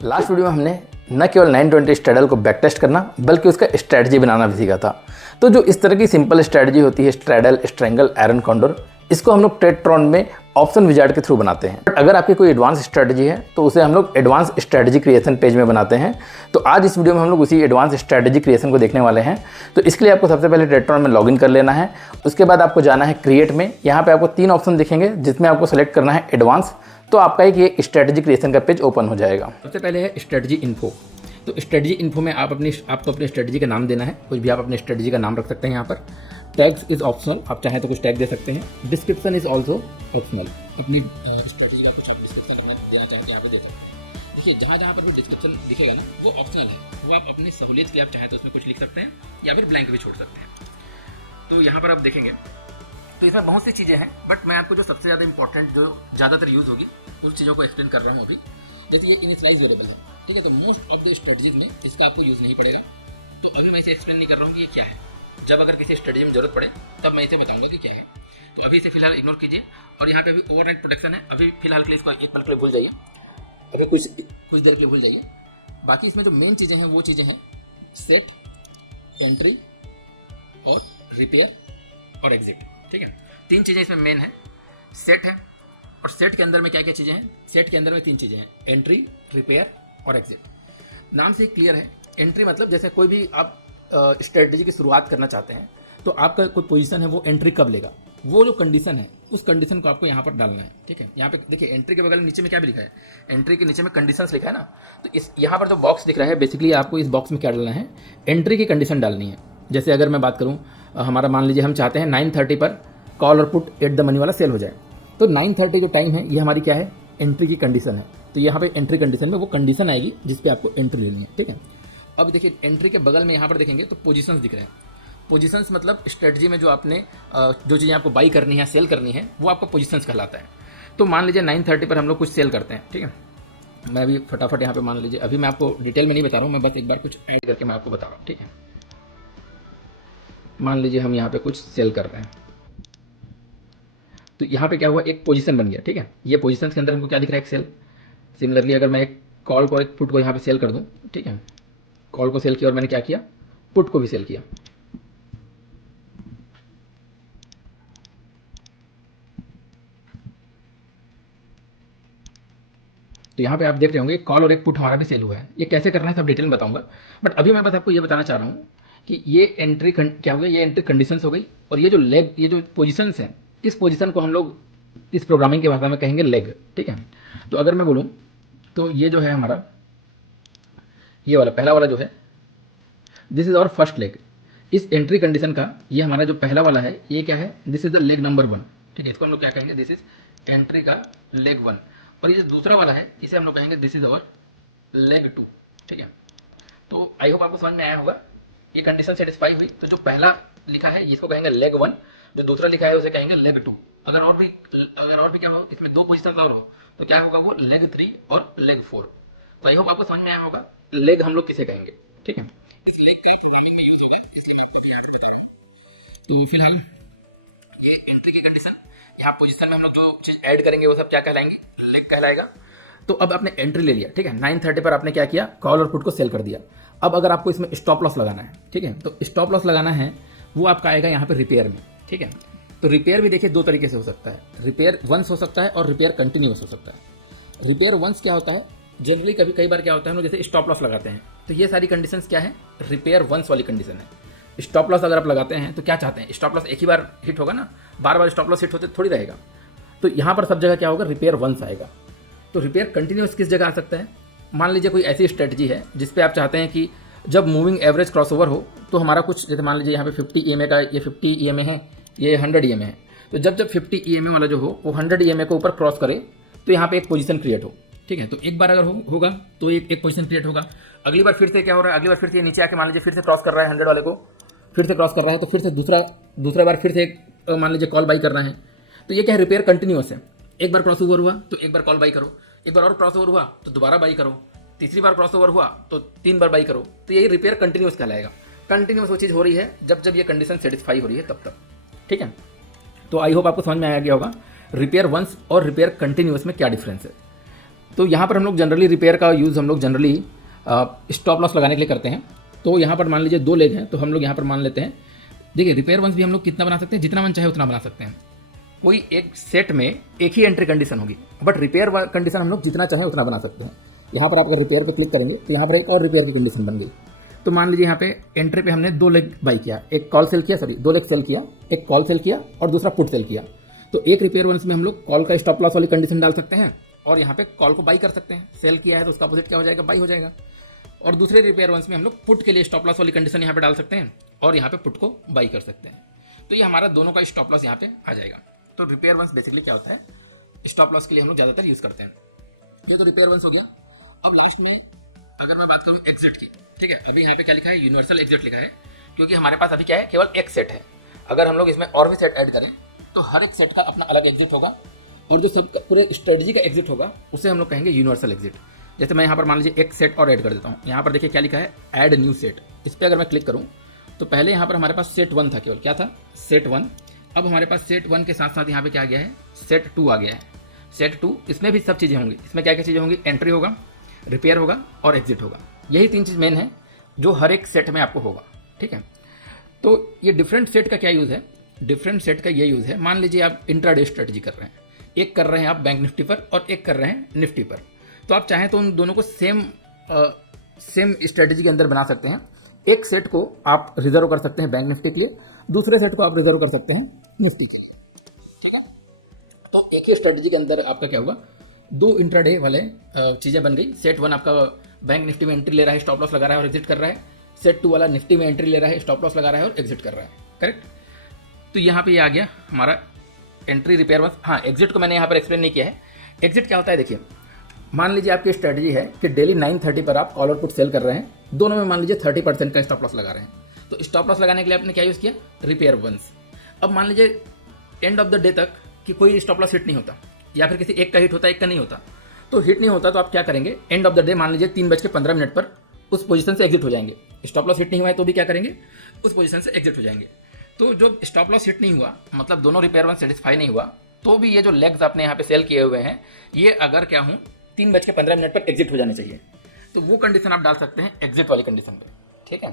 Last video में हमने न केवल 920 स्ट्रैडल को बैक टेस्ट करना बल्कि उसका स्ट्रैटेजी बनाना भी सीखा था। तो जो इस तरह की सिंपल स्ट्रैटेजी होती है स्ट्रैडल, स्ट्रैंगल, आयरन कॉन्डोर, इसको हम लोग ट्रेडट्रॉन में ऑप्शन विजार्ड के थ्रू बनाते हैं। बट अगर आपकी कोई एडवांस स्ट्रैटेजी है तो उसे हम लोग एडवांस स्ट्रैटेजी क्रिएशन पेज में बनाते हैं। तो आज इस वीडियो में हम लोग उसी एडवांस स्ट्रैटेजी क्रिएशन को देखने वाले हैं। तो इसके लिए आपको सबसे पहले ट्रेडट्रॉन में लॉगिन कर लेना है। उसके बाद आपको जाना है क्रिएट में। यहाँ पे आपको 3 ऑप्शन दिखेंगे जिसमें आपको सेलेक्ट करना है एडवांस। तो आपका एक ये स्ट्रैटेजी क्रिएशन का पेज ओपन हो जाएगा। सबसे पहले है स्ट्रैटेजी इन्फो। तो स्ट्रैटेजी इन्फो में आपको अपनी स्ट्रैटेजी का नाम देना है। कुछ भी आप अपनी स्ट्रैटेजी का नाम रख सकते हैं। यहाँ पर टैग्स इज ऑप्शनल, आप चाहें तो कुछ टैग दे सकते हैं। डिस्क्रिप्शन इज ऑल्सो ऑप्शनल, अपनी स्ट्रैटेजी का कुछ आप डिस्क्रिप्शन देना चाहें तो यहाँ पे दे सकते हैं। देखिए जहाँ पर भी डिस्क्रिप्शन दिखेगा ना वो ऑप्शनल है, वो आप अपनी सहूलियत के लिए आप चाहें तो उसमें कुछ लिख सकते हैं या फिर ब्लैंक भी छोड़ सकते हैं। तो यहाँ पर आप देखेंगे तो इसमें बहुत सी चीज़ें हैं, बट मैं आपको जो सबसे ज़्यादा इंपॉर्टेंट जो ज़्यादातर यूज़ होगी उन चीज़ों को एक्सप्लेन कर रहा हूँ अभी। जैसे ये इनिशियलाइज वेरिएबल है, ठीक है। तो मोस्ट ऑफ द स्ट्रेटजीज में इसका आपको यूज़ नहीं पड़ेगा। तो अभी मैं इसे एक्सप्लेन नहीं कर रहा हूँ कि ये क्या है। जब अगर किसी स्ट्रेटजी में जरूरत पड़े तब मैं इसे बताऊंगा कि क्या है। तो अभी इसे फिलहाल इग्नोर कीजिए। और यहाँ पे अभी ओवरनाइट प्रोटेक्शन है, अभी फिलहाल के लिए इसको एक पल के लिए भूल जाइए, अभी कुछ देर के लिए भूल जाइए। बाकी इसमें जो मेन चीज़ें हैं वो चीज़ें हैं सेट, एंट्री और रिपेयर और एग्जिट, ठीक है। 3 चीज़ें इसमें मेन है। सेट है, और सेट के अंदर में क्या क्या चीज़ें हैं? सेट के अंदर में 3 चीज़ें हैं, एंट्री, रिपेयर और एग्जिट। नाम से क्लियर है। एंट्री मतलब जैसे कोई भी आप स्ट्रेटजी की शुरुआत करना चाहते हैं तो आपका कोई पोजीशन है वो एंट्री कब लेगा, वो जो कंडीशन है उस कंडीशन को आपको यहाँ पर डालना है, ठीक है। यहाँ पे देखिए एंट्री के बगल नीचे में क्या भी लिखा है, एंट्री के नीचे में कंडीशंस लिखा है ना। तो इस यहाँ पर जो बॉक्स दिख रहा है बेसिकली आपको इस बॉक्स में क्या डालना है, एंट्री की कंडीशन डालनी है। जैसे अगर मैं बात करूँ, हमारा मान लीजिए हम चाहते हैं 9:30 पर कॉल और पुट एट द मनी वाला सेल हो जाए। तो 9:30 जो टाइम है ये हमारी क्या है, एंट्री की कंडीशन है। तो यहाँ पे एंट्री कंडीशन में वो कंडीशन आएगी जिस पे आपको एंट्री लेनी है, ठीक है। अब देखिए एंट्री के बगल में यहाँ पर देखेंगे तो पोजीशंस दिख रहे हैं। पोजीशंस मतलब स्ट्रेटजी में जो आपने जो चीज़ें आपको बाई करनी है, सेल करनी है, वो आपका पोजीशंस कहलाता है। तो मान लीजिए 9:30 पर हम लोग कुछ सेल करते हैं, ठीक है। मैं अभी फटाफट यहाँ पे मान लीजिए, अभी मैं आपको डिटेल में नहीं बता रहा हूँ, मैं बस एक बार कुछ ऐड करके मैं आपको बता रहा हूँ, ठीक है। मान लीजिए हम यहाँ पे कुछ सेल कर रहे हैं, तो यहाँ पे क्या हुआ, एक पोजीशन बन गया, ठीक है। ये पोजीशन के अंदर हमको क्या दिख रहा है, एक सेल। सिमिलरली अगर मैं एक कॉल को एक पुट को यहाँ पे सेल कर दूँ, ठीक है, कॉल को सेल किया और मैंने क्या किया, पुट को भी सेल किया। तो यहाँ पे आप देख रहे होंगे कॉल और एक पुट हमारा भी सेल हुआ है। ये कैसे करना है सब डिटेल में बताऊंगा, बट अभी मैं बस आपको ये बताना चाह रहा हूँ कि ये एंट्री क्या हो गई, ये एंट्री कंडीशंस हो गई। और ये जो लेग, ये जो पोजीशंस हैं, इस पोजीशन को हम लोग इस प्रोग्रामिंग की भाषा में कहेंगे लेग, ठीक है। तो अगर मैं बोलूँ तो ये जो है हमारा, ये वाला पहला वाला जो है, this is our first leg. इस एंट्री कंडीशन का ये हमारा जो पहला वाला है ये क्या है, this is the leg number 1, ठीक है। इसको हम लोग क्या कहेंगे, दिस इज एंट्री का लेग 1। और ये जो दूसरा वाला है इसे हम लोग कहेंगे दिस इज आवर लेग 2, ठीक है। तो आई होप आपको समझ में आया होगा, ये कंडीशन सेटिस्फाई हुई। तो जो पहला लिखा है इसको कहेंगे लेग 1, जो दूसरा लिखा है उसे कहेंगे लेग 2। अगर और भी क्या हो, इसमें 2 पोजीशन और हो तो क्या होगा, वो लेग 3 और लेग 4। तो आई होप आपको समझ में आया होगा लेग हम लोग किसे कहेंगे, ठीक है। इस लेग का प्रोग्रामिंग में यूज होगा, इसलिए मैं आपको यहाँ पे बता रहा हूँ। तो फिलहाल ये एंट्री की कंडीशन, यहाँ पोजीशन में हम लोग जो चीज ऐड करेंगे वो सब क्या कहलाएंगे, लेग कहलाएगा। तो अब आपने एंट्री ले लिया, ठीक है। 9:30 पर आपने क्या किया, कॉल और पुट को सेल कर दिया। अब अगर आपको इसमें स्टॉप लॉस लगाना है, ठीक है, तो स्टॉप लॉस लगाना है वो आपका आएगा यहाँ पे रिपेयर में, ठीक है। तो रिपेयर भी देखिए 2 तरीके से हो सकता है, रिपेयर वंस हो सकता है और रिपेयर कंटिन्यूस हो सकता है। रिपेयर वंस क्या होता है, जनरली कई बार क्या होता है हम लोग जैसे स्टॉप लॉस लगाते हैं, तो ये सारी कंडीशंस क्या है, रिपेयर वंस वाली कंडीशन है। स्टॉप लॉस अगर आप लगाते हैं तो क्या चाहते हैं, स्टॉप लॉस एक ही बार हिट होगा ना, बार बार स्टॉप लॉस हिट होते थोड़ी रहेगा। तो यहाँ पर सब जगह क्या होगा, रिपेयर वंस आएगा। तो रिपेयर कंटिन्यूस किस जगह आ सकता है, मान लीजिए कोई ऐसी स्ट्रेटजी है जिसपे आप चाहते हैं कि जब मूविंग एवरेज क्रॉसओवर हो तो हमारा कुछ, जैसे मान लीजिए यहाँ पे 50 EMA का, ये 50 EMA है, ये 100 EMA है। तो जब 50 EMA वाला जो हो वो 100 EMA को ऊपर क्रॉस करे तो यहाँ पे एक पोजीशन क्रिएट हो, ठीक है। तो एक बार अगर होगा तो एक पोजीशन क्रिएट होगा। अगली बार फिर से क्या हो रहा है, अगली बार फिर से नीचे आके मान लीजिए फिर से क्रॉस कर रहा है 100 वाले को, फिर से क्रॉस कर रहा है, तो फिर से दूसरा बार फिर से मान लीजिए कॉल बाई करना है। तो ये क्या है, रिपेयर कंटिन्यूस है। एक बार क्रॉस ओवर हुआ तो एक बार कॉल बाई करो, एक बार और क्रॉस ओवर हुआ तो दोबारा बाई करो, तीसरी बार क्रॉस ओवर हुआ तो 3 बार बाई करो। तो यही रिपेयर कंटिन्यूस कहलाएगा। कंटिन्यूस वो चीज़ हो रही है जब ये कंडीशन सेटिस्फाई हो रही है तब, ठीक है। तो आई होप आपको समझ में आया गया होगा रिपेयर वंस और रिपेयर कंटिन्यूस में क्या डिफरेंस है। तो यहाँ पर हम लोग जनरली रिपेयर का यूज़ हम लोग जनरली स्टॉप लॉस लगाने के लिए करते हैं। तो यहाँ पर मान लीजिए 2 लेग हैं, तो हम लोग यहाँ पर मान लेते हैं, देखिए रिपेयर वंस भी हम लोग कितना बना सकते हैं, जितना मन चाहे उतना बना सकते हैं। कोई एक सेट में एक ही एंट्री कंडीशन होगी, बट रिपेयर कंडीशन हम लोग जितना चाहें उतना बना सकते हैं। यहाँ पर आप अगर रिपेयर पर क्लिक करेंगे तो यहाँ पर एक और रिपेयर की कंडीशन बन गई। तो मान लीजिए यहाँ पे एंट्री पे हमने 2 लेग बाई किया, एक कॉल सेल किया, 2 लेग सेल किया, एक कॉल सेल किया और दूसरा पुट सेल किया। तो एक रिपेयर वंस में हम लोग कॉल का स्टॉप लॉस वाली कंडीशन डाल सकते हैं और यहाँ पे कॉल को बाई कर सकते हैं। सेल किया है तो उसका अपोजिट क्या हो जाएगा, बाई हो जाएगा। और दूसरे रिपेयर वंस में हम लोग पुट के लिए स्टॉप लॉस वाली कंडीशन यहाँ पे डाल सकते हैं और यहाँ पे पुट को बाई कर सकते हैं। तो ये हमारा दोनों का स्टॉप लॉस यहाँ पे आ जाएगा। तो रिपेयर वंस बेसिकली क्या होता है, स्टॉप लॉस के लिए हम लोग ज़्यादातर यूज़ करते हैं। ये तो रिपेयर वंस हो गया। अब लास्ट में अगर मैं बात करूँ एग्जिट की, ठीक है, अभी यहाँ पे क्या लिखा है, यूनिवर्सल एग्जिट लिखा है, क्योंकि हमारे पास अभी क्या है, केवल एक सेट है। अगर हम लोग इसमें और भी सेट ऐड करें तो हर एक सेट का अपना अलग एग्जिट होगा और जो सब पूरे स्ट्रेटजी का एग्जिट होगा उसे हम लोग कहेंगे यूनिवर्सल एग्जिट। जैसे मैं यहाँ पर मान लीजिए एक सेट और ऐड कर देता हूँ। यहाँ पर देखिए क्या लिखा है, ऐड न्यू सेट। इस पर अगर मैं क्लिक करूँ तो पहले यहाँ पर हमारे पास सेट 1 था, केवल क्या था, सेट 1। अब हमारे पास सेट 1 के साथ साथ यहाँ पे क्या आ गया है, सेट 2 आ गया है। सेट 2, इसमें भी सब चीज़ें होंगी। इसमें क्या क्या चीज़ें होंगी, एंट्री होगा, रिपेयर होगा और एग्जिट होगा। यही 3 चीज़ मेन है जो हर एक सेट में आपको होगा, ठीक है। तो ये डिफरेंट सेट का क्या यूज़ है, डिफरेंट सेट का ये यूज़ है, मान लीजिए आप इंट्राडे स्ट्रेटजी कर रहे हैं, एक कर रहे हैं आप बैंक निफ्टी पर और एक कर रहे हैं निफ्टी पर। तो आप चाहें तो उन दोनों को सेम स्ट्रेटजी के अंदर बना सकते हैं। एक सेट को आप रिजर्व कर सकते हैं बैंक निफ्टी के लिए, दूसरे सेट को आप रिजर्व कर सकते हैं निफ्टी के लिए, ठीक है। तो एक ही स्ट्रेटजी के अंदर आपका क्या होगा, 2 इंट्राडे वाले चीज़ें बन गई। सेट 1 आपका बैंक निफ्टी में एंट्री ले रहा है, स्टॉप लॉस लगा रहा है और एग्जिट कर रहा है। सेट 2 वाला निफ्टी में एंट्री ले रहा है, स्टॉप लॉस लगा रहा है और एग्जिट कर रहा है, करेक्ट। तो यहाँ पे ये आ गया हमारा एंट्री, रिपेयर वंस। हाँ, एग्जिट को मैंने यहाँ पर एक्सप्लेन नहीं किया है। एग्जिट क्या होता है, देखिए मान लीजिए आपकी स्ट्रेटजी है कि डेली 9:30 पर आप कॉल और पुट सेल कर रहे हैं, दोनों में मान लीजिए 30% का स्टॉप लॉस लगा रहे हैं। तो स्टॉप लॉस लगाने के लिए आपने क्या यूज़ किया, रिपेयर वंस। अब मान लीजिए एंड ऑफ द डे तक कि कोई स्टॉप लॉस हिट नहीं होता, या फिर किसी एक का हिट होता है, एक का नहीं होता। तो हिट नहीं होता तो आप क्या करेंगे, एंड ऑफ द डे मान लीजिए 3:15 पर उस पोजीशन से एग्जिट हो जाएंगे। स्टॉप लॉस हिट नहीं हुआ है तो भी क्या करेंगे, उस पोजीशन से एग्जिट हो जाएंगे। तो जो स्टॉप लॉस हिट नहीं हुआ, मतलब दोनों रिपेयर वंस सेटिस्फाई नहीं हुआ, तो भी ये जो लेग्स आपने यहाँ पे सेल किए हुए हैं, ये अगर क्या हूँ 3:15 पर एग्जिट हो जाने चाहिए। तो वो कंडीशन आप डाल सकते हैं एग्जिट वाली कंडीशन पे, ठीक है।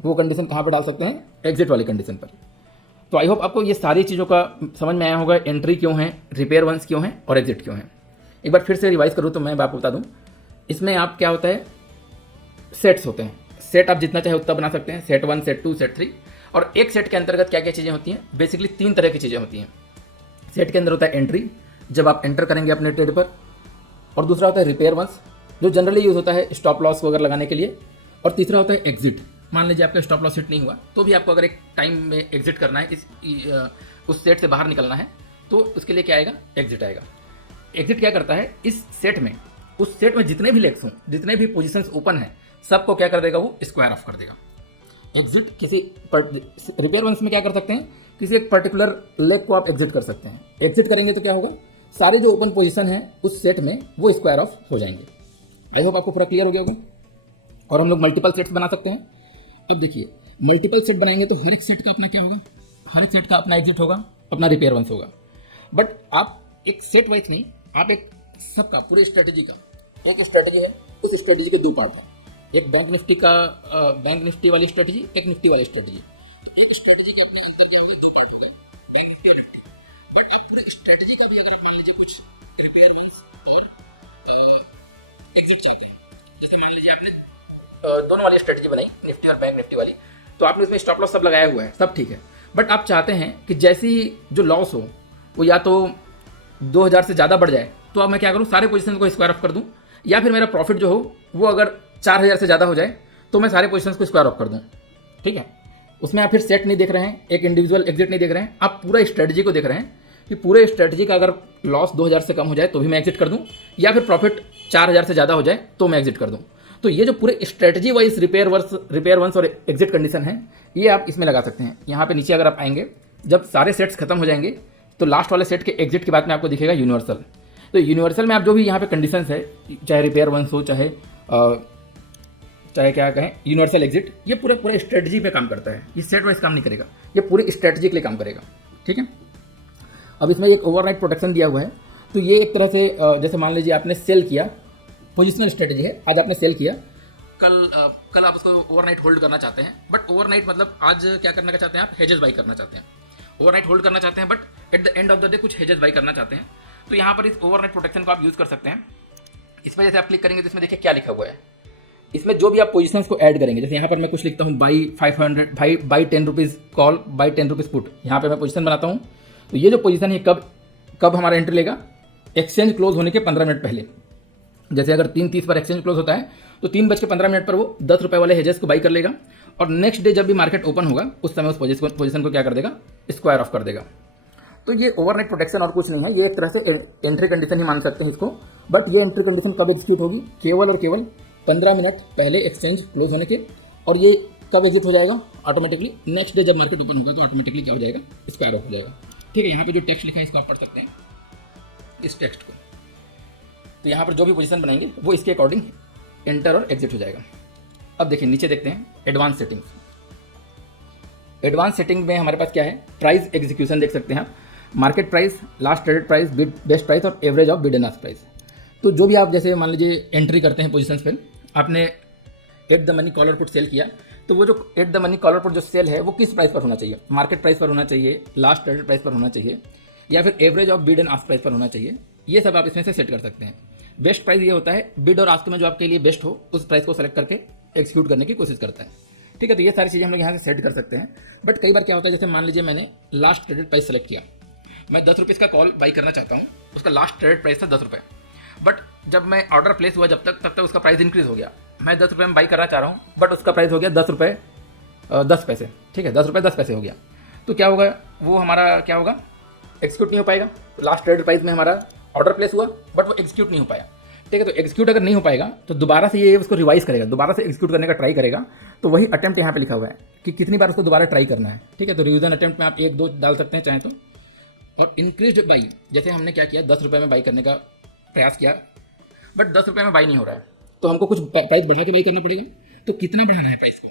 वो कंडीशन कहाँ पर डाल सकते हैं, एग्जिट वाली कंडीशन पर। तो आई होप आपको ये सारी चीज़ों का समझ में आया होगा, एंट्री क्यों है, रिपेयर वंस क्यों है और एग्जिट क्यों है। एक बार फिर से रिवाइज करूँ तो मैं आपको बता दूँ, इसमें आप क्या होता है, सेट्स होते हैं। सेट आप जितना चाहे उतना बना सकते हैं, सेट 1, सेट 2, सेट 3। और एक सेट के अंतर्गत क्या क्या चीज़ें होती हैं, बेसिकली 3 तरह की चीज़ें होती हैं। सेट के अंदर होता है एंट्री, जब आप एंटर करेंगे अपने ट्रेड पर, और दूसरा होता है रिपेयर वंस जो जनरली यूज़ होता है स्टॉप लॉस वगैरह लगाने के लिए, और तीसरा होता है एग्जिट। मान लीजिए आपका स्टॉप लॉस हिट नहीं हुआ तो भी आपको अगर एक टाइम में एग्जिट करना है, उस सेट से बाहर निकलना है, तो उसके लिए क्या आएगा, एग्जिट आएगा। एग्जिट क्या करता है, इस सेट में, उस सेट में जितने भी लेग्स हों, जितने भी पोजीशंस ओपन हैं, सबको क्या कर देगा, वो स्क्वायर ऑफ कर देगा। एग्जिट किसी रिपेयर वंस में क्या कर सकते हैं, किसी एक पर्टिकुलर लेग को आप एग्जिट कर सकते हैं। एग्जिट करेंगे तो क्या होगा, सारे जो ओपन पोजीशन है उस सेट में वो स्क्वायर ऑफ हो जाएंगे। आई होप आपको पूरा क्लियर हो गया होगा। और हम लोग मल्टीपल सेट्स बना सकते हैं। अब देखिए मल्टीपल सेट बनाएंगे तो हर एक सेट का अपना क्या होगा, हर एक सेट का अपना एग्जिट होगा, अपना रिपेयर वंस होगा। बट आप एक सेट वाइज नहीं, आप एक सबका पूरे स्ट्रेटजी का, एक स्ट्रेटजी है, उस स्ट्रेटजी के 2 पार्ट हैं, एक बैंक निफ्टी का बैंक निफ्टी वाली स्ट्रेटजी, एक निफ्टी वाली स्ट्रेटजी। तो एक स्ट्रेटजी के अपने अंदर क्या होगा, 2 पार्ट हो गए, बैंक निफ्टी और निफ्टी। बट आप पूरे स्ट्रेटजी का भी अगर आप मान लीजिए कुछ रिपेयर वंस और एग्जिट चाहते हैं, जैसे मान लीजिए आपने दोनों वाली स्ट्रेटजी बनाई, निफ्टी और बैंक निफ्टी वाली, तो आपने उसमें स्टॉप लॉस सब लगाया हुआ है, सब ठीक है। बट आप चाहते हैं कि जैसी जो लॉस हो वो या तो 2000 से ज़्यादा बढ़ जाए, तो अब मैं क्या करूँ, सारे पोजीशन को स्क्वायर ऑफ कर दूँ, या फिर मेरा प्रॉफिट जो हो वो अगर 4000 से ज़्यादा हो जाए तो मैं सारे पोजीशंस को स्क्वायर ऑफ कर दूँ, ठीक है। उसमें आप फिर सेट नहीं देख रहे हैं, एक इंडिविजुअल एग्जिट नहीं देख रहे हैं, आप पूरा स्ट्रेटजी को देख रहे हैं कि पूरे स्ट्रेटजी का अगर लॉस 2000 से कम हो जाए तो भी मैं एग्जिट कर दूँ, या फिर प्रॉफिट 4000 से ज़्यादा हो जाए तो मैं एग्जिट कर दूँ। तो ये जो पूरे स्ट्रेटजी वाइज रिपेयर वंस और एग्जिट कंडीशन है, ये आप इसमें लगा सकते हैं। यहाँ पे नीचे अगर आप आएंगे, जब सारे सेट्स खत्म हो जाएंगे तो लास्ट वाले सेट के एग्जिट के बाद में आपको दिखेगा यूनिवर्सल। तो यूनिवर्सल में आप जो भी यहाँ पे कंडीशंस है, चाहे रिपेयर वंस हो, चाहे क्या कहें यूनिवर्सल एग्जिट, ये पूरे स्ट्रेटजी पे काम करता है, ये सेट वाइज काम नहीं करेगा, ये पूरी स्ट्रेटजी के लिए काम करेगा, ठीक है। अब इसमें एक ओवरनाइट प्रोटेक्शन दिया हुआ है, तो ये एक तरह से जैसे मान लीजिए आपने सेल किया, पोजिशनल स्ट्रेटेजी है, आज आपने सेल किया, कल आप उसको ओवरनाइट होल्ड करना चाहते हैं, बट ओवरनाइट मतलब आज क्या करना चाहते हैं आप, हेजेस बाई करना चाहते हैं, ओवरनाइट होल्ड करना चाहते हैं, but at the end of the day कुछ हेजेस बाई करना चाहते हैं। तो यहाँ पर इस ओवरनाइट प्रोटेक्शन को आप यूज़ कर सकते हैं। इसमें जैसे आप क्लिक करेंगे तो इसमें देखिए क्या लिखा हुआ है, इसमें जो भी आप पोजीशंस को ऐड करेंगे, जैसे यहाँ पर मैं कुछ लिखता हूँ by 500 by 10 rupees call, by 10 rupees put, यहाँ पे मैं पोजीशन बनाता हूँ। तो ये जो पोजीशन है कब हमारा एंट्री लेगा, एक्सचेंज क्लोज होने के 15 मिनट पहले। जैसे अगर 3:30 पर एक्सचेंज क्लोज होता है तो 3:15 पर वो 10 रुपये वाले हेजेस को बाई कर लेगा, और नेक्स्ट डे जब भी मार्केट ओपन होगा उस समय उस पोजीशन को क्या कर देगा, स्क्वायर ऑफ कर देगा। तो ये ओवरनाइट प्रोटेक्शन और कुछ नहीं है, ये एक तरह से एंट्री कंडीशन ही मान सकते हैं इसको। बट ये एंट्री कंडीशन कब एग्जीक्यूट होगी, केवल और केवल 15 मिनट पहले एक्सचेंज क्लोज होने के। और ये कब एग्जिट हो जाएगा, ऑटोमेटिकली नेक्स्ट डे जब मार्केट ओपन होगा तो ऑटोमेटिकली क्या हो जाएगा, स्क्वायर ऑफ हो जाएगा। ठीक है, यहाँ पे जो टेक्स्ट लिखा है इसको आप पढ़ सकते हैं, इस टेक्स्ट को। तो यहाँ पर जो भी पोजीशन बनाएंगे वो इसके अकॉर्डिंग एंटर और एग्जिट हो जाएगा। अब देखिए नीचे देखते हैं एडवांस सेटिंग्स। एडवांस सेटिंग में हमारे पास क्या है, प्राइस एग्जीक्यूशन देख सकते हैं आप, market price, last traded price, best price और average of bid and ask price. तो जो भी आप जैसे मान लीजिए एंट्री करते हैं पोजीशंस पे, आपने at the money call or put sell किया, तो वो जो at the money call or put जो सेल है वो किस प्राइस पर होना चाहिए, मार्केट प्राइस पर होना चाहिए, लास्ट ट्रेडेड प्राइस पर होना चाहिए, या फिर average of bid and ask price पर होना चाहिए। ये सब आप इसमें से सेट कर सकते हैं। बेस्ट प्राइस ये होता है बिड और आस्क में जो आपके लिए बेस्ट हो उस प्राइस को सेलेक्ट करके एग्जीक्यूट करने की कोशिश करता है। ठीक है, तो ये सारी चीज़ें हम लोग यहाँ से सेट कर सकते हैं। बट कई बार क्या होता है, जैसे मान लीजिए मैंने लास्ट ट्रेडेड प्राइस सेलेक्ट किया, मैं 10 रुपीज़ का कॉल बाई करना चाहता हूँ, उसका लास्ट ट्रेडेड प्राइस था 10 रुपये, बट जब मैं ऑर्डर प्लेस हुआ तब तक उसका प्राइस इंक्रीज हो गया, मैं 10 रुपये में बाई करना चाह रहा हूँ, बट उसका प्राइस हो गया 10 रुपये 10 पैसे। ठीक है, 10 रुपये 10 पैसे हो गया, तो क्या होगा, वो हमारा क्या होगा, एग्जीक्यूट नहीं हो पाएगा। लास्ट ट्रेडेड प्राइस में हमारा ऑर्डर प्लेस हुआ बट वो एग्जीक्यूट नहीं हो पाया। ठीक है, तो एग्जीक्यूट अगर नहीं हो पाएगा तो दोबारा से ये उसको रिवाइज करेगा, दोबारा से एग्जीक्यूट करने का ट्राई करेगा। तो वही अटेम्प्ट यहाँ पे लिखा हुआ है कि कितनी बार उसको दोबारा ट्राई करना है। ठीक है, तो रिवीजन अटेम्प्ट में आप 1-2 डाल सकते हैं चाहे तो। और इंक्रीज बाई, जैसे हमने क्या किया, 10 रुपये में बाई करने का प्रयास किया, बट 10 रुपये में बाई नहीं हो रहा है, तो हमको कुछ प्राइस बढ़ा के बाई करना पड़ेगा। तो कितना बढ़ाना है प्राइस को,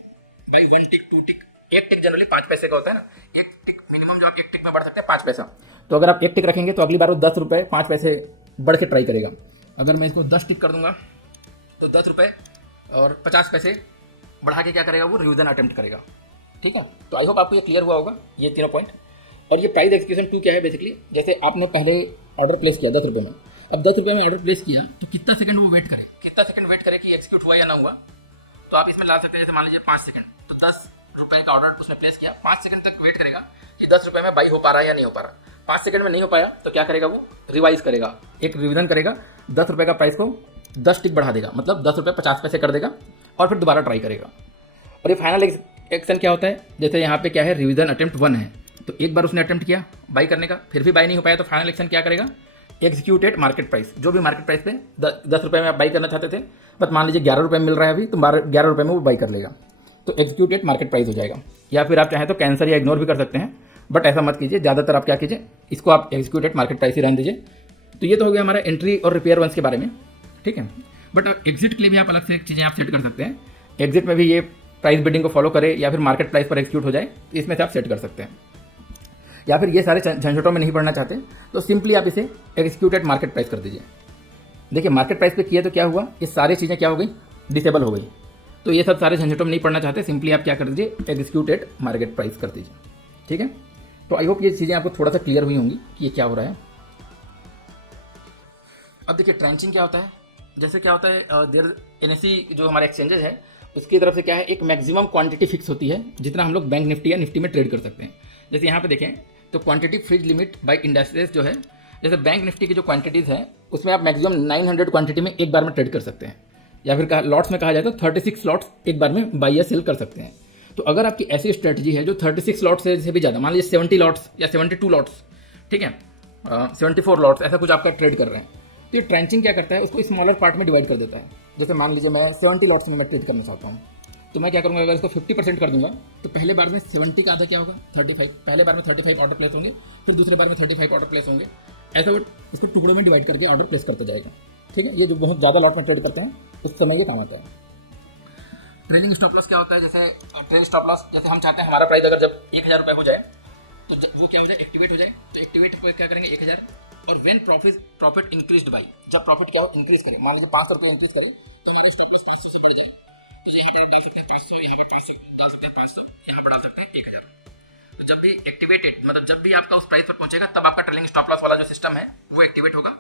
बाई 1 टिक 2 टिक, एक टिक जनरली 5 पैसे का होता है ना, एक टिक मिनिमम जो आप एक टिक में बढ़ सकते हैं 5 पैसा। तो अगर आप एक टिक रखेंगे तो अगली बार वो 10 रुपये 5 पैसे बढ़ के ट्राई करेगा। अगर मैं इसको 10 टिक कर दूंगा तो 10 रुपये और 50 पैसे बढ़ा के क्या करेगा, वो रिवीजन अटेम्प्ट करेगा। ठीक है, तो आई होप आपको ये क्लियर हुआ होगा, ये तीनों पॉइंट। और ये प्राइस एक्सक्यूशन 2 क्या है, बेसिकली जैसे आपने पहले ऑर्डर प्लेस किया 10 रुपये में, अब 10 रुपये में ऑर्डर प्लेस किया तो कितना सेकंड वो वेट करे, कितना सेकंड वेट करे कि एग्जीक्यूट हुआ या ना हुआ। तो आप इसमें ला सकते हैं, जैसे मान लीजिए 5 सेकंड, तो 10 रुपये का ऑर्डर उसने प्लेस किया, 5 सेकंड तक वेट करेगा कि 10 रुपये में बाई हो पा रहा है या नहीं हो पा रहा। 5 सेकंड में नहीं हो पाया तो क्या करेगा, वो रिवाइज करेगा, एक रिवीजन करेगा, 10 रुपये का प्राइस को 10 टिक बढ़ा देगा, मतलब 10 रुपये 50 पैसे कर देगा, और फिर दोबारा ट्राई करेगा। और ये फाइनल एक्शन क्या होता है, जैसे यहाँ पे क्या है, रिवीजन अटेम्प्ट 1 है, तो एक बार उसने अटेम्प्ट किया बाई करने का, फिर भी बाई नहीं हो पाया, तो फाइनल एक्शन क्या करेगा, एग्जीक्यूटेड मार्केट प्राइस, जो भी मार्केट प्राइस पे 10 रुपये में आप बाई करना चाहते थे, बट मान लीजिए 11 रुपये में मिल रहा है अभी, तो 11 रुपये में वो बाई कर लेगा, तो एग्जीक्यूटेड मार्केट प्राइस हो जाएगा। या फिर आप चाहें तो कैंसिल या इग्नोर भी कर सकते हैं, बट ऐसा मत कीजिए, ज़्यादातर आप क्या कीजिए, इसको आप एग्जीक्यूटेड मार्केट प्राइस ही रहने दीजिए। तो ये तो हो गया हमारा एंट्री और रिपेयर वंस के बारे में। ठीक है, बट एग्जिट के लिए भी आप अलग से चीज़ें आप सेट कर सकते हैं। एग्जिट में भी ये प्राइस बिडिंग को फॉलो करे या फिर मार्केट प्राइस पर एग्जीक्यूट हो जाए, तो इसमें से आप सेट कर सकते हैं। या फिर ये सारे झंझटों में नहीं पड़ना चाहते तो सिंपली आप इसे एग्जीक्यूटेड मार्केट प्राइस कर दीजिए। देखिए मार्केट प्राइस पे किया तो क्या हुआ, ये सारी चीज़ें क्या हो गई, डिसेबल हो गई। तो ये सब सारे झंझटों में नहीं पड़ना चाहते, सिंपली आप क्या कर दीजिए, एग्जीक्यूटेड मार्केट प्राइस कर दीजिए। ठीक है, तो आई होप ये चीज़ें आपको थोड़ा सा क्लियर हुई होंगी कि ये क्या हो रहा है। अब देखिए ट्रेंचिंग क्या होता है, जैसे क्या होता है, देयर एनएससी जो हमारे एक्सचेंजेस है उसकी तरफ से क्या है, एक मैक्सिमम क्वांटिटी फिक्स होती है जितना हम लोग बैंक निफ्टी या निफ्टी में ट्रेड कर सकते हैं। जैसे यहाँ पे देखें तो quantity freeze limit by industries जो है, जैसे बैंक निफ्टी की जो क्वांटिटीज़ हैं उसमें आप मैक्सिमम 900 क्वांटिटी में एक बार में ट्रेड कर सकते हैं, या फिर लॉट्स में कहा जाए तो 36 लॉट्स एक बार में बाई या सेल कर सकते हैं। तो अगर आपकी ऐसी स्ट्रेटजी है जो 36 लॉट्स से भी ज़्यादा, मान लीजिए 70 लॉट्स या 72 लॉट्स, ठीक है, 74 लॉट्स, ऐसा कुछ आपका ट्रेड कर रहे हैं, तो ये ट्रेंचिंग क्या करता है, उसको स्मॉलर पार्ट में डिवाइड कर देता है। जैसे मान लीजिए मैं 70 लॉट्स में मैं ट्रेड करना चाहता हूँ, तो मैं क्या करूँगा, अगर इसको 50% कर दूंगा तो पहले बार में 70 का आधा क्या होगा, 35, पहले बार में 35 ऑर्डर प्लेस होंगे, फिर दूसरे बार में 35 ऑर्डर प्लेस होंगे, ऐसा वो इसको टुकड़ों में डिवाइड करके ऑर्डर प्लेस करता जाएगा। ठीक है, ये जो बहुत ज़्यादा लॉट में ट्रेड करते हैं उस समय ये काम आता है। ट्रेलिंग स्टॉप लॉस क्या होता है, जैसे ट्रेल स्टॉप लॉस, जैसे हम चाहते हैं हमारा प्राइस अगर जब 1000 रुपये हो जाए तो वो क्या हो जाए, एक्टिवेट हो जाए, तो एक्टिवेट को क्या करेंगे 1000, और व्हेन प्रॉफिट इंक्रीज्ड बाई, जब प्रॉफिट क्या हो इंक्रीज करे, मान लीजिए 500 रुपये इंक्रीज करी तो हमारा स्टॉप लॉस 500 से बढ़ जाए, तो यहाँ पर डाल सकते हैं 500, यहाँ पर 500 डाल सकते हैं 500, यहाँ पर डाल सकते हैं 1000। तो जब भी एक्टिवेटेड मतलब जब भी आपका उस प्राइस पर पहुंचेगा तब आपका ट्रेलिंग स्टॉप लॉस वाला जो सिस्टम है वो एक्टिवेट होगा,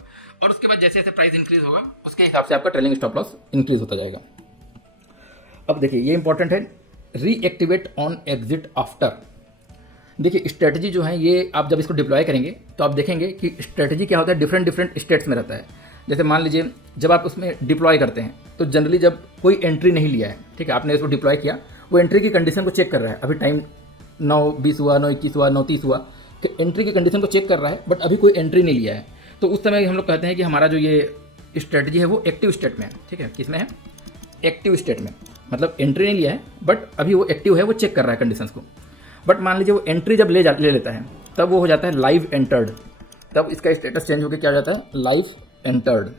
और उसके बाद जैसे जैसे प्राइस इंक्रीज होगा उसके हिसाब से आपका ट्रेलिंग स्टॉप लॉस इंक्रीज होता जाएगा। अब देखिए ये इंपॉर्टेंट है, रीएक्टिवेट ऑन एग्जिट आफ्टर। देखिए स्ट्रेटजी जो है ये आप जब इसको डिप्लॉय करेंगे तो आप देखेंगे कि स्ट्रेटजी क्या होता है, डिफरेंट स्टेट्स में रहता है। जैसे मान लीजिए जब आप उसमें डिप्लॉय करते हैं तो जनरली जब कोई एंट्री नहीं लिया है, ठीक है, आपने इसको डिप्लॉय किया, वो एंट्री की कंडीशन को चेक कर रहा है, अभी टाइम 9:20 हुआ, 9:21 हुआ, 9:30 हुआ, कि एंट्री की कंडीशन को चेक कर रहा है, बट अभी कोई एंट्री नहीं लिया है, तो उस समय हम लोग कहते हैं कि हमारा जो ये स्ट्रेटजी है वो एक्टिव स्टेट में है। ठीक है, किसमें है? एक्टिव स्टेट में, मतलब एंट्री नहीं लिया है बट अभी वो एक्टिव है, वो चेक कर रहा है कंडीशंस को। बट मान लीजिए वो एंट्री जब ले लेता है तब वो हो जाता है लाइव एंटर्ड, तब इसका स्टेटस चेंज होकर क्या हो जाता है? Live entered.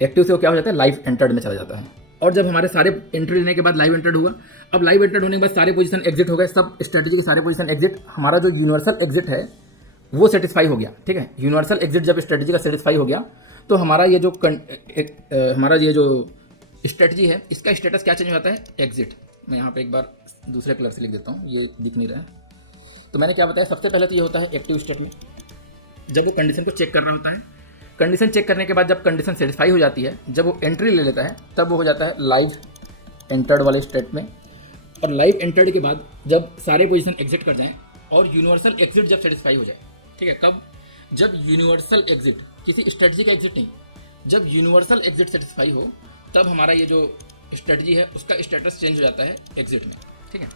एक्टिव से वो क्या हो जाता है? लाइव एंटर्ड में चला जाता है। और जब हमारे सारे एंट्री लेने के बाद लाइव एंटर्ड हुआ, अब लाइव एंटर्ड होने के बाद सारे पोजीशन एग्जिट हो गए, सब स्ट्रेटजी के सारे पोजीशन एग्जिट, हमारा जो यूनिवर्सल एग्जिट है वो सेटिस्फाई हो गया। ठीक है, यूनिवर्सल एग्जिट जब स्ट्रेटजी का सेटिस्फाई हो गया तो हमारा ये जो स्ट्रेटजी है इसका स्टेटस क्या चेंज हो जाता है? एग्जिट। मैं यहाँ पे एक बार दूसरे कलर से लिख देता हूँ, ये दिख नहीं रहा है। तो मैंने क्या बताया, सबसे पहले तो ये होता है एक्टिव स्टेट में, जब वो कंडीशन को चेक कर रहा होता है। कंडीशन चेक करने के बाद जब कंडीशन सेटिस्फाई हो जाती है, जब वो एंट्री ले लेता है, तब वो हो जाता है लाइव एंटर्ड वाले स्टेट में। और लाइव एंटर्ड के बाद जब सारे पोजीशन एग्जिट कर जाएं और यूनिवर्सल एग्जिट जब सेटिस्फाई हो जाए, ठीक है, कब? जब यूनिवर्सल एग्जिट, किसी स्ट्रेटजी का एग्जिट नहीं, जब यूनिवर्सल एग्जिट सेटिस्फाई हो तब हमारा ये जो स्ट्रेटजी है उसका स्टेटस चेंज हो जाता है एग्जिट में। ठीक है,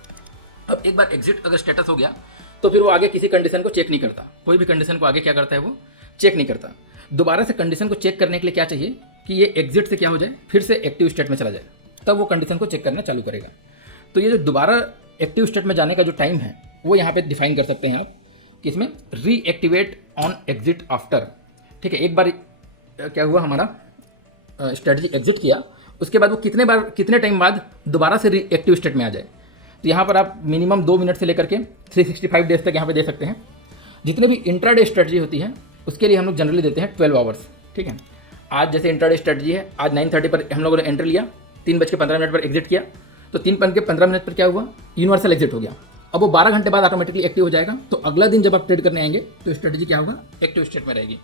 अब एक बार एग्जिट अगर स्टेटस हो गया तो फिर वो आगे किसी कंडीशन को चेक नहीं करता, कोई भी कंडीशन को आगे क्या करता है? वो चेक नहीं करता। दोबारा से कंडीशन को चेक करने के लिए क्या चाहिए कि ये एग्जिट से क्या हो जाए, फिर से एक्टिव स्टेट में चला जाए, तब वो कंडीशन को चेक करना चालू करेगा। तो ये जो दोबारा एक्टिव स्टेट में जाने का जो टाइम है वो यहाँ पे डिफाइन कर सकते हैं आप, किसमें? Reactivate on exit after. ठीक है, एक बार क्या हुआ, हमारा स्ट्रेटजी एग्जिट किया, उसके बाद वो कितने टाइम बाद दोबारा से रीएक्टिव स्टेट में आ जाए। तो यहाँ पर आप मिनिमम 2 मिनट से लेकर के 365 डेज तक यहाँ पे दे सकते हैं। जितने भी इंट्राडे स्ट्रेटजी होती है उसके लिए हम लोग जनरली देते हैं 12 आवर्स। ठीक है, आज जैसे इंट्राडे स्ट्रेटजी है, आज 9:30 पर हम लोगों ने एंट्री लिया, 3:15 पर एग्जिट किया, तो 3:15 पर क्या हुआ? यूनिवर्सल एग्जिट हो गया। अब वो 12 घंटे बाद ऑटोमेटिकली एक्टिव हो जाएगा, तो अगला दिन जब आप ट्रेड करने आएंगे तो स्ट्रेटजी क्या होगा? एक्टिव स्टेट में रहेगी।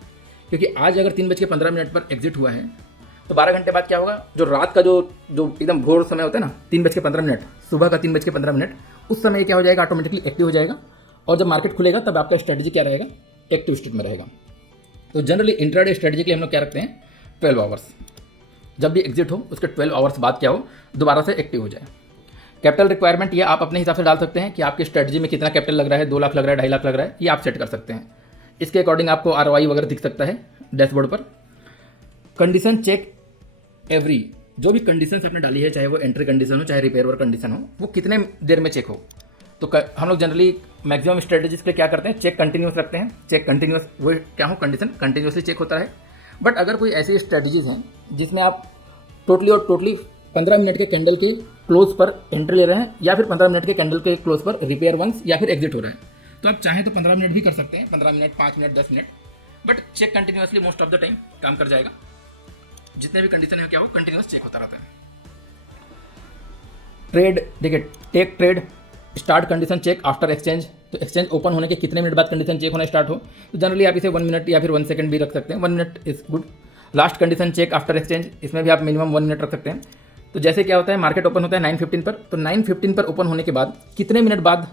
क्योंकि आज अगर 3:15 पर एग्जिट हुआ है तो 12 घंटे बाद क्या होगा? जो रात का जो एकदम भोर समय होता है ना, 3:15, सुबह का 3:15, उस समय क्या हो जाएगा? ऑटोमेटिकली एक्टिव हो जाएगा। और जब मार्केट खुलेगा तब आपका स्ट्रेटजी क्या रहेगा? एक्टिव स्टेट में रहेगा। तो जनरली इंट्राडे स्ट्रेटजी के लिए हम लोग क्या रखते हैं? 12 आवर्स। जब भी एग्जिट हो उसके 12 आवर्स बाद क्या हो? दोबारा से एक्टिव हो जाए। कैपिटल रिक्वायरमेंट ये आप अपने हिसाब से डाल सकते हैं कि आपकी स्ट्रेटजी में कितना कैपिटल लग रहा है, 2 लाख लग रहा है, 2.5 लाख लग रहा है, ये आप सेट कर सकते हैं। इसके अकॉर्डिंग आपको ROI वगैरह दिख सकता है डैशबोर्ड पर। कंडीशन चेक एवरी, जो भी कंडीशंस आपने डाली है, चाहे वो एंट्री कंडीशन हो चाहे रिपेयर कंडीशन हो, वो कितने देर में चेक हो। तो हम लोग जनरली मैक्सिमम स्ट्रेटजीज के क्या करते हैं? चेक कंटिन्यूस रखते हैं। चेक कंटिन्यूस वो क्या हो? कंडीशन कंटिन्यूसली चेक होता है। बट अगर कोई ऐसी स्ट्रेटजीज हैं जिसमें आप टोटली 15 मिनट के कैंडल के क्लोज पर एंट्री ले रहे हैं, या फिर 15 मिनट के कैंडल के क्लोज पर रिपेयर वंस या फिर एग्जिट हो रहा है, तो आप चाहें तो 15 मिनट भी कर सकते हैं, 15 minute, 5 minute, 10 minute, but check continuously most of the time काम कर जाएगा। जितने भी कंडीशन है क्या हो? कंटिन्यूस चेक होता रहता है। ट्रेड देखिए, take trade start condition check after exchange, तो एक्सचेंज ओपन होने के कितने मिनट बाद कंडीशन चेक होना स्टार्ट हो, तो जनरली आप इसे 1 मिनट या फिर 1 सेकंड भी रख सकते हैं, 1 minute is good. Last condition check after exchange, इसमें भी आप मिनिमम 1 मिनट रख सकते हैं। तो जैसे क्या होता है, मार्केट ओपन होता है 9:15 पर, तो 9:15 पर ओपन होने के बाद कितने मिनट बाद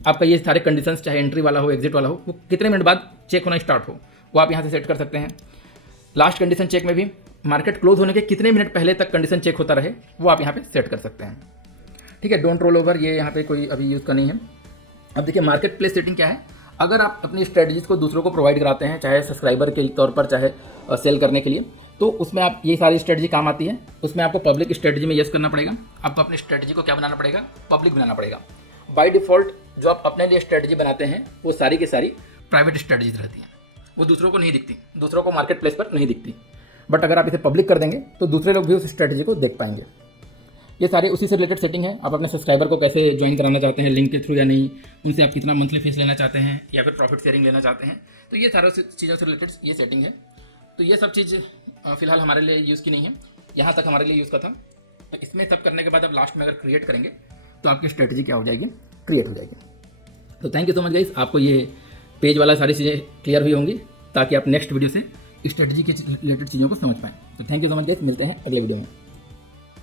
आपका ये सारे कंडीशंस, चाहे एंट्री वाला हो एग्जिट वाला हो, वो कितने मिनट बाद चेक होना स्टार्ट हो, वो आप यहाँ से सेट कर सकते हैं। लास्ट कंडीशन चेक में भी मार्केट क्लोज होने के कितने मिनट पहले तक कंडीशन चेक होता रहे, वो आप यहाँ पे सेट कर सकते हैं। ठीक है, डोंट रोल ओवर, ये यहाँ पे कोई अभी यूज़ का नहीं है। अब देखिए मार्केट प्लेस सेटिंग क्या है। अगर आप अपनी स्ट्रेटजीज को दूसरों को प्रोवाइड कराते हैं, चाहे सब्सक्राइबर के तौर पर, चाहे सेल करने के लिए, तो उसमें आप ये सारी स्ट्रेटजी काम आती है। उसमें आपको पब्लिक स्ट्रेटजी में यस करना पड़ेगा। आपको अपनी स्ट्रेटजी को क्या बनाना पड़ेगा? पब्लिक बनाना पड़ेगा। बाय डिफॉल्ट जो आप अपने लिए स्ट्रेटजी बनाते हैं वो सारी की सारी प्राइवेट स्ट्रेटजीज रहती हैं, वो दूसरों को नहीं दिखती, दूसरों को मार्केट प्लेस पर नहीं दिखती। बट अगर आप इसे पब्लिक कर देंगे तो दूसरे लोग भी उस स्ट्रेटजी को देख पाएंगे। ये सारे उसी से रिलेटेड सेटिंग है। आप अपने सब्सक्राइबर को कैसे ज्वाइन कराना चाहते हैं, लिंक के थ्रू या नहीं, उनसे आप कितना मंथली फीस लेना चाहते हैं या फिर प्रॉफिट शेयरिंग लेना चाहते हैं, तो ये सारा चीज़ों से रिलेटेड ये सेटिंग है। तो ये सब चीज़ फिलहाल हमारे लिए यूज़ की नहीं है, यहाँ तक हमारे लिए यूज़ का था। तो इसमें सब करने के बाद अब लास्ट में अगर क्रिएट करेंगे तो आपकी स्ट्रेटजी क्या हो जाएगी, क्रिएट हो जाएगी। तो thank you so much guys, आपको ये पेज वाला सारी चीज़ें क्लियर हुई होंगी ताकि आप नेक्स्ट वीडियो से स्ट्रेटजी के रिलेटेड चीज़ों को समझ पाएँ। तो thank you so much guys, मिलते हैं अगले वीडियो में।